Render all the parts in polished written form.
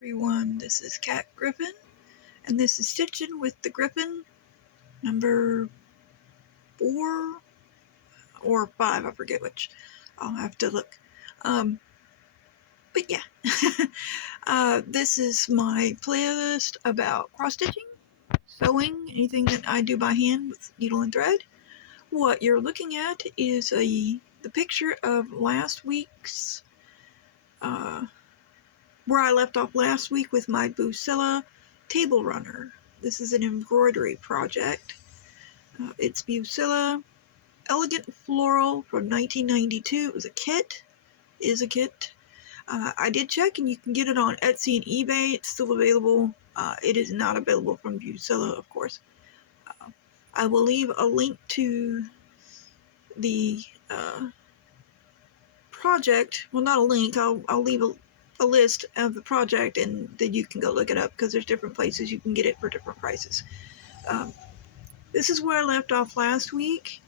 Everyone, this is Griffin, and this is Stitchin with the Griffin, number 4 or 5, I forget which. I'll have to look. But yeah, this is my playlist about cross-stitching, sewing, anything that I do by hand with needle and thread. What you're looking at is the picture of last week's, where I left off last week with my Busilla table runner. This is an embroidery project. It's Busilla Elegant Floral from 1992. It was a kit. Is a kit. I did check, and you can get it on Etsy and eBay. It's still available. It is not available from Busilla, of course. I will leave a link to the project. Well, not a link. I'll leave a list of the project, and then you can go look it up, because there's different places you can get it for different prices. This is where I left off last week.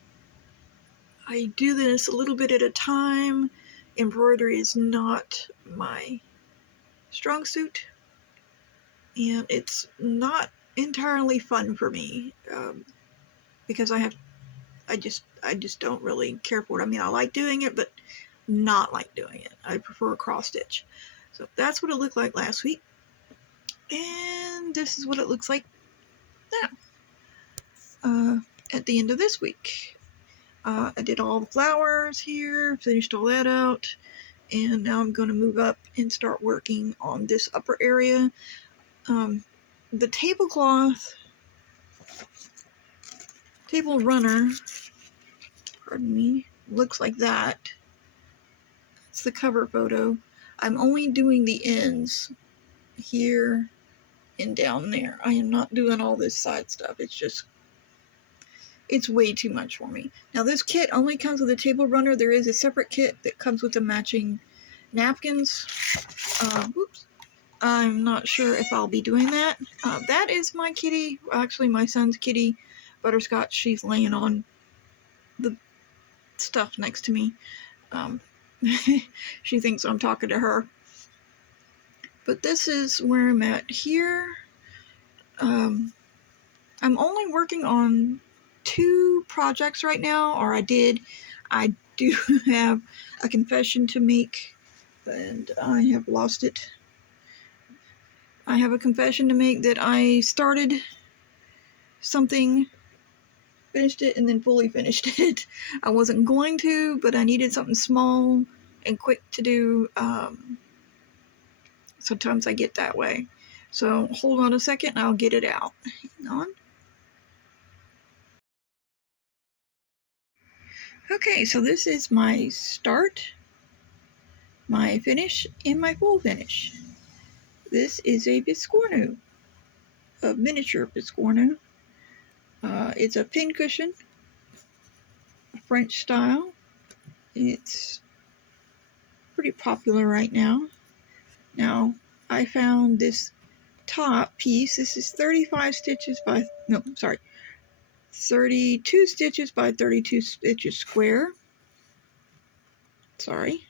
I do this a little bit at a time. Embroidery is not my strong suit, and it's not entirely fun for me, because I just don't really care for it. I mean, I like doing it, but not like doing it. I prefer a cross stitch. So that's what it looked like last week, and this is what it looks like now. At the end of this week, I did all the flowers here, finished all that out, and now I'm going to move up and start working on this upper area. The tablecloth, table runner, pardon me, looks like that. It's the cover photo. I'm only doing the ends here and down there. I am not doing all this side stuff. It's way too much for me. Now, this kit only comes with a table runner. There is a separate kit that comes with the matching napkins. Whoops. I'm not sure if I'll be doing that. That is my kitty. Actually, my son's kitty, Butterscotch. She's laying on the stuff next to me. She thinks I'm talking to her. But this is where I'm at here. I'm only working on 2 projects right now, or I did. I do have a confession to make, and I have lost it. I have a confession to make that I started something, finished it, and then fully finished it. I wasn't going to, but I needed something small and quick to do. Sometimes I get that way. So hold on a second, and I'll get it out. Hang on. Okay, so this is my start, my finish, and my full finish. This is a Biscornu, a miniature Biscornu. It's a pincushion, French style. It's pretty popular right now. Now, I found this top piece. This is 32 stitches by 32 stitches square. Sorry.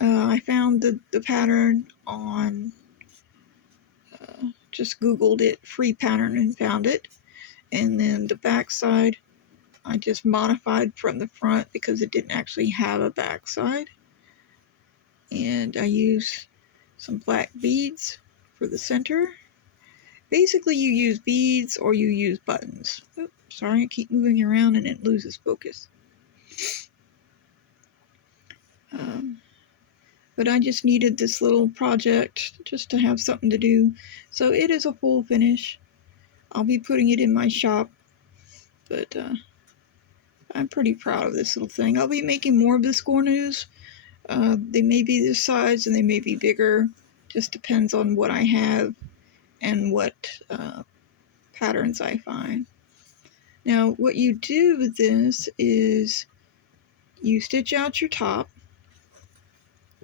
I found the pattern on, just Googled it, free pattern, and found it. And then the back side, I just modified from the front because it didn't actually have a back side. And I use some black beads for the center. Basically, you use beads or you use buttons. Oops, sorry, I keep moving around and it loses focus. But I just needed this little project just to have something to do. So it is a full finish. I'll be putting it in my shop, but I'm pretty proud of this little thing. I'll be making more of this Biscornus. They may be this size and they may be bigger. Just depends on what I have and what patterns I find. Now, what you do with this is you stitch out your top,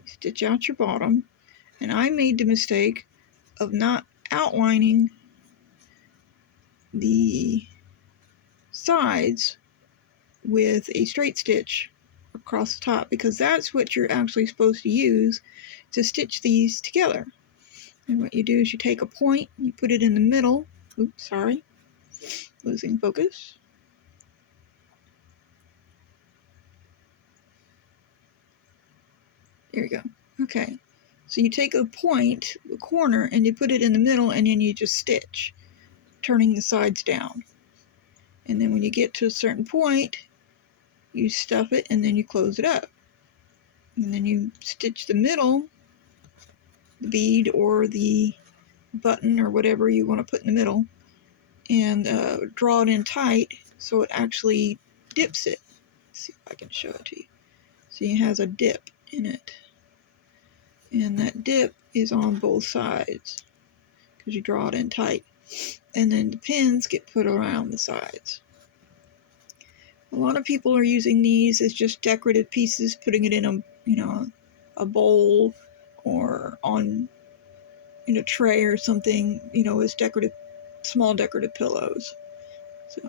stitch out your bottom, and I made the mistake of not outlining the sides with a straight stitch across the top, because that's what you're actually supposed to use to stitch these together. And what you do is you take a point, you put it in the middle. Oops, sorry. Losing focus. There you go. Okay. So you take a point, the corner, and you put it in the middle, and then you just stitch, turning the sides down. And then when you get to a certain point, you stuff it, and then you close it up. And then you stitch the middle, the bead or the button or whatever you want to put in the middle, and draw it in tight so it actually dips it. Let's see if I can show it to you. See, it has a dip in it. And that dip is on both sides because you draw it in tight. And then the pins get put around the sides. A lot of people are using these as just decorative pieces, putting it in a bowl or on in a tray or something, as small decorative pillows. So,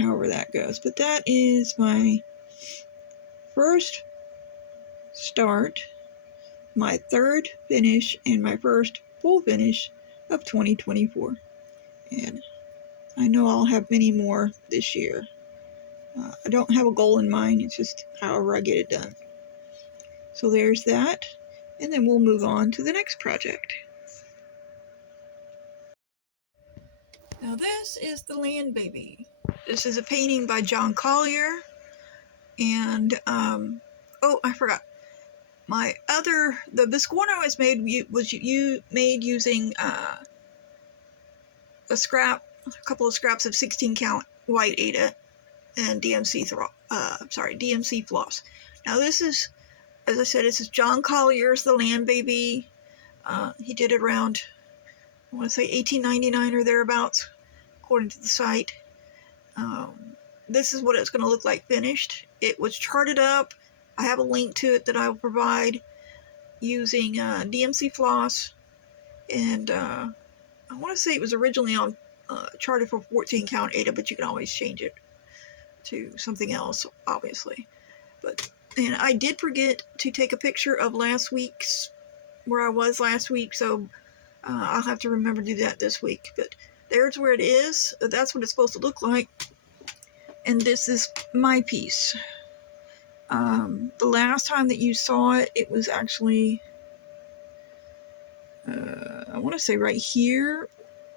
however that goes. But that is my first start, my third finish, and my first full finish of 2024. And I know I'll have many more this year. I don't have a goal in mind, it's just however I get it done. So there's that, and then we'll move on to the next project. Now this is the Land Baby. This is a painting by John Collier, and oh, I forgot. My other, the Biscorno was made using a couple of scraps of 16 count white Ada and DMC floss. Now this is, as I said, this is John Collier's The Land Baby. He did it around, I want to say 1899 or thereabouts, according to the site. This is what it's going to look like finished. It was charted up. I have a link to it that I will provide using DMC floss, and I want to say it was originally on charted for 14 count Ada, but you can always change it to something else, obviously. And I did forget to take a picture of where I was last week, so I'll have to remember to do that this week. But there's where it is. That's what it's supposed to look like. And this is my piece. The last time that you saw it, it was actually, I want to say right here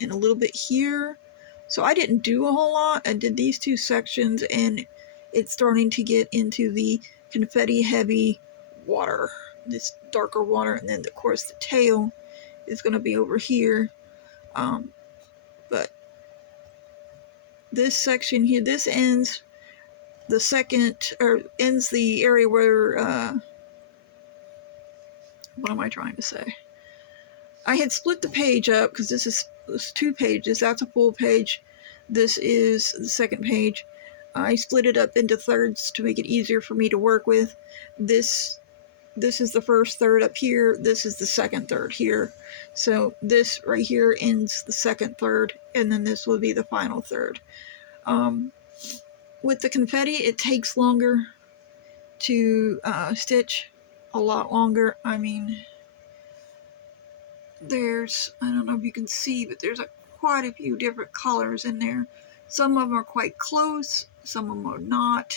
and a little bit here. So I didn't do a whole lot. I did these two sections, and it's starting to get into the confetti heavy water, this darker water, and then of course the tail is going to be over here. But this section here, this ends ends the area where, what am I trying to say? I had split the page up because this is 2 pages. That's a full page. This is the second page. I split it up into thirds to make it easier for me to work with. This is the first third up here. This is the second third here. So this right here ends the second third, and then this will be the final third. With the confetti, it takes longer to stitch, a lot longer. I mean, I don't know if you can see, but there's quite a few different colors in there. Some of them are quite close, some of them are not.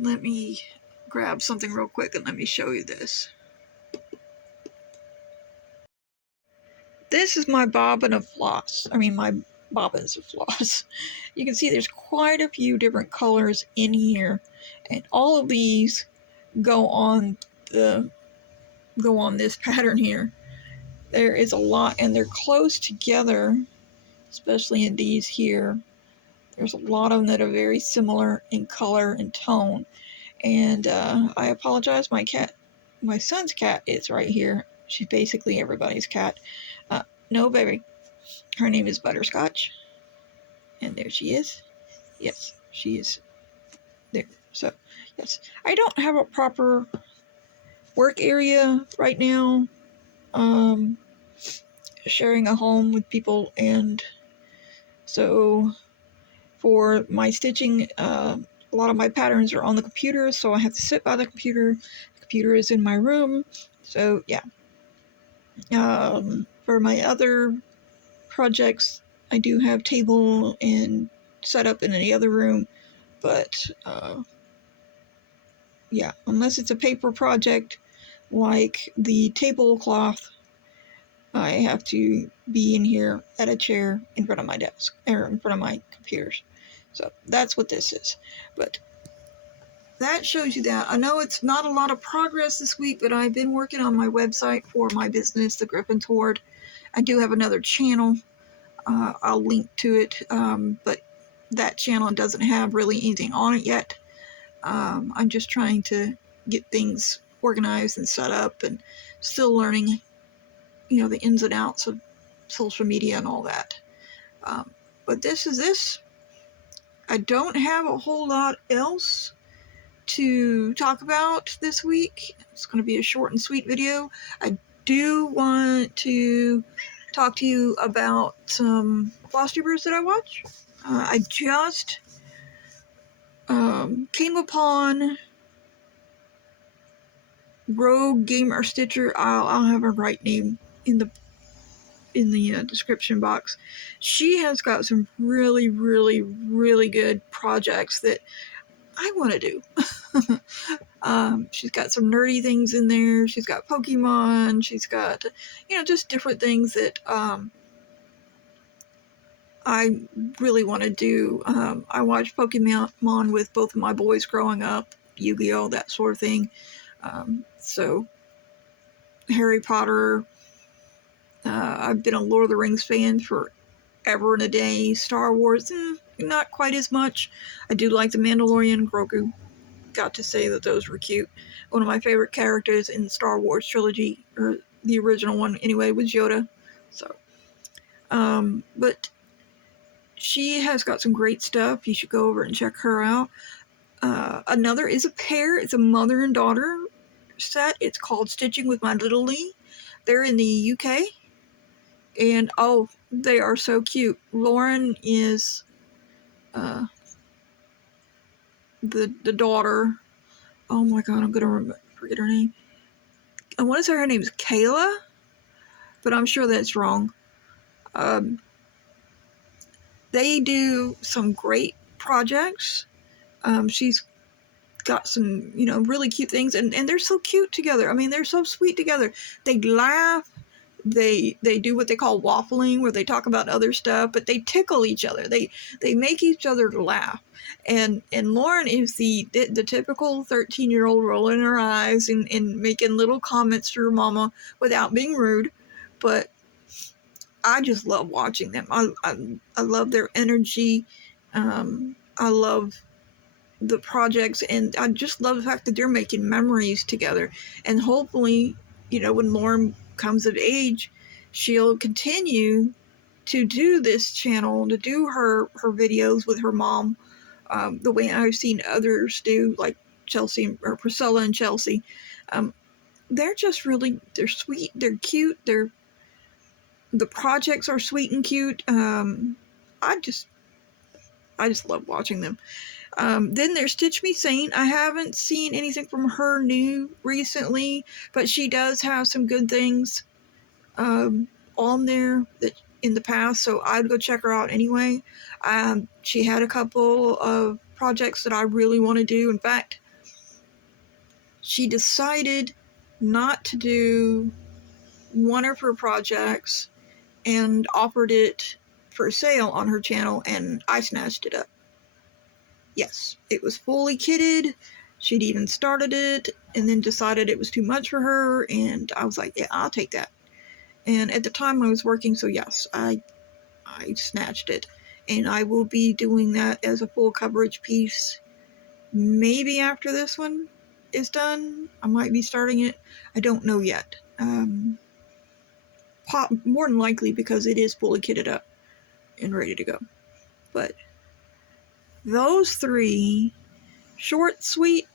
Let me grab something real quick and let me show you this. This is my bobbin of floss. My bobbins of floss. You can see there's quite a few different colors in here, and all of these go on this pattern here. There is a lot, and they're close together, especially in these here. There's a lot of them that are very similar in color and tone. And I apologize, my son's cat is right here. She's basically everybody's cat. No, baby. Her name is Butterscotch. And there she is. Yes, she is there. So, yes. I don't have a proper work area right now. Sharing a home with people, and so for my stitching, a lot of my patterns are on the computer, so I have to sit by the computer. The computer is in my room. So yeah. For my other projects, I do have table and setup in the other room, but yeah, unless it's a paper project like the tablecloth, I have to be in here at a chair in front of my desk, or in front of my computers. So that's what this is. But that shows you that. I know it's not a lot of progress this week, but I've been working on my website for my business, the Griffin Toward. I do have another channel. I'll link to it, but that channel doesn't have really anything on it yet. I'm just trying to get things organized and set up, and still learning, the ins and outs of social media and all that. But this is this. I don't have a whole lot else to talk about this week. It's going to be a short and sweet video. I do want to talk to you about some FlossTubers that I watch. I just came upon CraftyRogueGamer Stitcher. I'll have her right name in the description box. She has got some really, really, really good projects that I want to do. She's got some nerdy things in there. She's got Pokemon. She's got, just different things that I really want to do. I watched Pokemon with both of my boys growing up, Yu-Gi-Oh, that sort of thing. So Harry Potter. I've been a Lord of the Rings fan forever and a day. Star Wars, not quite as much. I do like the Mandalorian, Grogu. Got to say that those were cute. One of my favorite characters in the Star Wars trilogy, or the original one anyway, was Yoda. So, but she has got some great stuff. You should go over and check her out. Another is a pair. It's a mother and daughter set. It's called Stitching with My Littlie. They're in the UK. And, oh, they are so cute. Lauren is the daughter. Oh my god, I'm going to forget her name. I want to say her name is Kayla, but I'm sure that's wrong. They do some great projects. She's got some, really cute things, and they're so cute together. I mean, they're so sweet together. They laugh. They do what they call waffling, where they talk about other stuff, but they tickle each other. They make each other laugh. And Lauren is the typical 13-year-old rolling her eyes and making little comments to her mama without being rude. But I just love watching them. I love their energy. I love the projects, and I just love the fact that they're making memories together. And hopefully, when Lauren comes of age, she'll continue to do this channel, to do her videos with her mom, the way I've seen others do, like Chelsea, or Priscilla and Chelsea. They're just really, they're sweet, they're cute, the projects are sweet and cute. I just love watching them. Then there's Me Sane. I haven't seen anything from her new recently, but she does have some good things on there that in the past, so I'd go check her out anyway. She had a couple of projects that I really want to do. In fact, she decided not to do one of her projects and offered it for sale on her channel, and I snatched it up. Yes, it was fully kitted. She'd even started it and then decided it was too much for her, and I was like, yeah, I'll take that. And at the time I was working, so yes, I snatched it. And I will be doing that as a full coverage piece. Maybe after this one is done, I might be starting it. I don't know yet. More than likely, because it is fully kitted up and ready to go. But those three, short, sweet,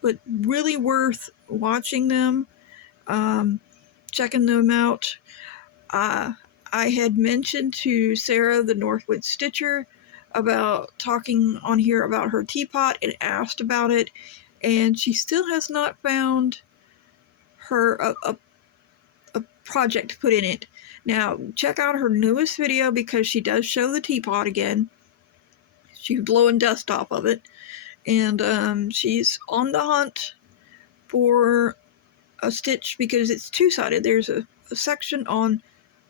but really worth watching them, checking them out. I had mentioned to Sarah, the Northwood Stitcher, about talking on here about her teapot, and asked about it. and she still has not found her a project to put in it. Now, check out her newest video because she does show the teapot again. She's blowing dust off of it, and she's on the hunt for a stitch because it's two-sided. There's a section on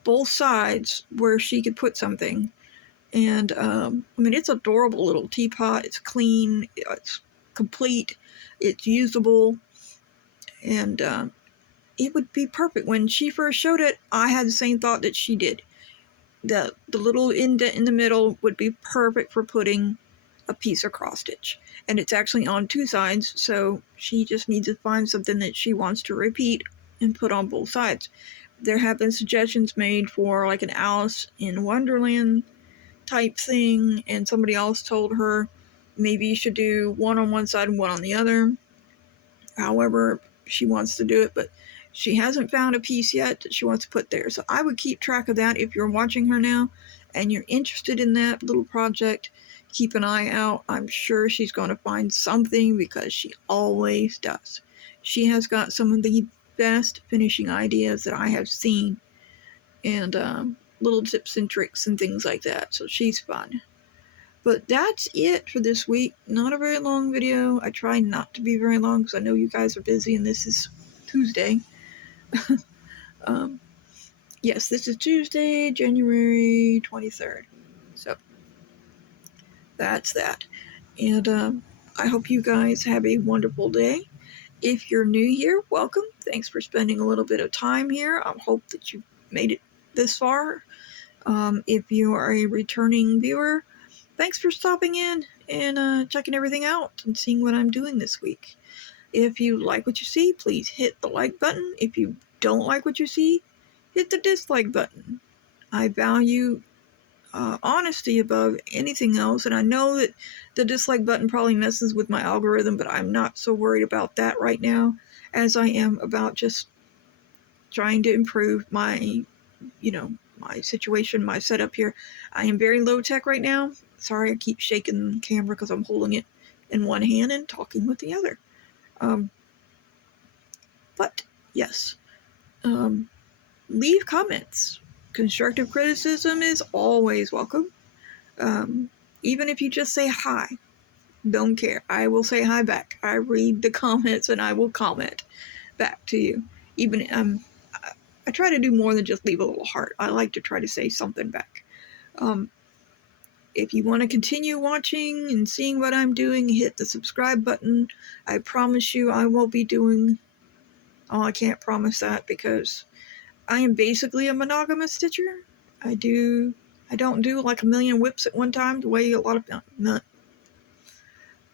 both sides where she could put something. And I mean, it's an adorable little teapot. It's clean, it's complete, it's usable, and it would be perfect. When she first showed it, I had the same thought that she did. The little indent in the middle would be perfect for putting a piece of cross stitch, and it's actually on two sides, so she just needs to find something that she wants to repeat and put on both sides. There have been suggestions made for like an Alice in Wonderland type thing, and somebody else told her maybe you should do one on one side and one on the other. However she wants to do it, but she hasn't found a piece yet that she wants to put there. So I would keep track of that. If you're watching her now and you're interested in that little project, keep an eye out. I'm sure she's going to find something because she always does. She has got some of the best finishing ideas that I have seen, and little tips and tricks and things like that, so she's fun. But that's it for this week. Not a very long video. I try not to be very long because I know you guys are busy and this is Tuesday. Yes, this is Tuesday, January 23rd. So that's that. And I hope you guys have a wonderful day. If you're new here, welcome. Thanks for spending a little bit of time here. I hope that you made it this far. If you are a returning viewer, thanks for stopping in and checking everything out and seeing what I'm doing this week. If you like what you see, please hit the like button. If you don't like what you see, hit the dislike button. I value honesty above anything else, and I know that the dislike button probably messes with my algorithm, but I'm not so worried about that right now as I am about just trying to improve my, my situation, my setup here. I am very low tech right now. Sorry, I keep shaking the camera because I'm holding it in one hand and talking with the other. But yes, leave comments. Constructive criticism is always welcome. Even if you just say hi, don't care. I will say hi back. I read the comments and I will comment back to you. Even I try to do more than just leave a little heart. I like to try to say something back. If you want to continue watching and seeing what I'm doing, hit the subscribe button. I promise you I won't be doing... Oh, I can't promise that because I am basically a monogamous stitcher. I don't do like a million whips at one time the way a lot of...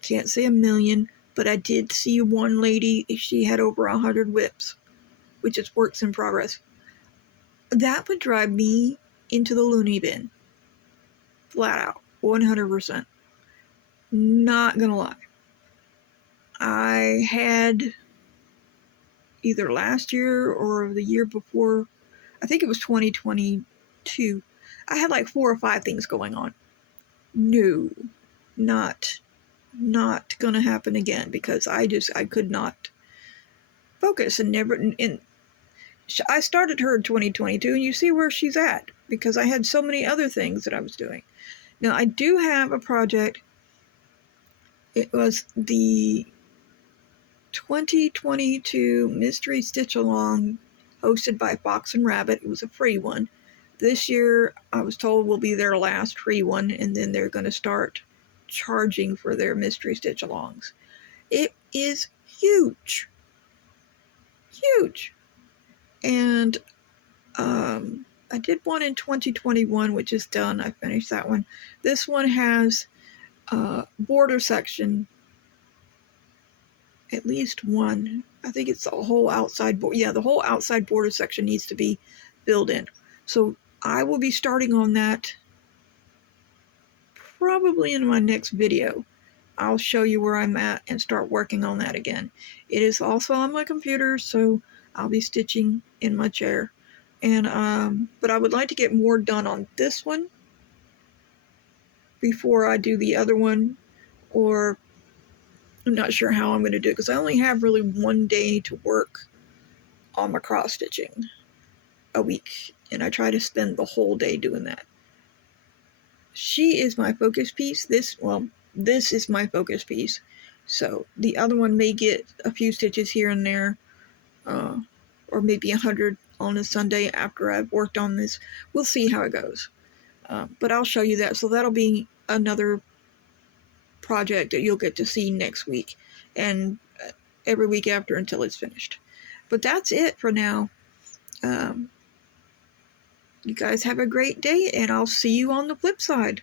Can't say a million, but I did see one lady, she had over 100 whips, which is works in progress. That would drive me into the loony bin. Flat out. 100%. Not gonna lie. I had either last year or the year before, I think it was 2022, I had like 4 or 5 things going on. No, not gonna happen again because I could not focus and never... And I started her in 2022 and you see where she's at because I had so many other things that I was doing. Now I do have a project. It was the 2022 Mystery Stitch Along hosted by Fox and Rabbit. It was a free one. This year I was told will be their last free one, and then they're going to start charging for their Mystery Stitch Alongs. It is huge. Huge. And I did one in 2021, which is done. I finished that one. This one has border section, at least one. I think it's the whole outside border. Yeah, the whole outside border section needs to be filled in. So I will be starting on that probably in my next video. I'll show you where I'm at and start working on that again. It is also on my computer, so I'll be stitching in my chair. And but I would like to get more done on this one before I do the other one, or I'm not sure how I'm going to do it because I only have really one day to work on my cross stitching a week, and I try to spend the whole day doing that. She is my focus piece. This is my focus piece. So the other one may get a few stitches here and there, or maybe 100 on a Sunday after I've worked on this. We'll see how it goes. But I'll show you that. So that'll be another project that you'll get to see next week and every week after until it's finished. But that's it for now. You guys have a great day, and I'll see you on the flip side.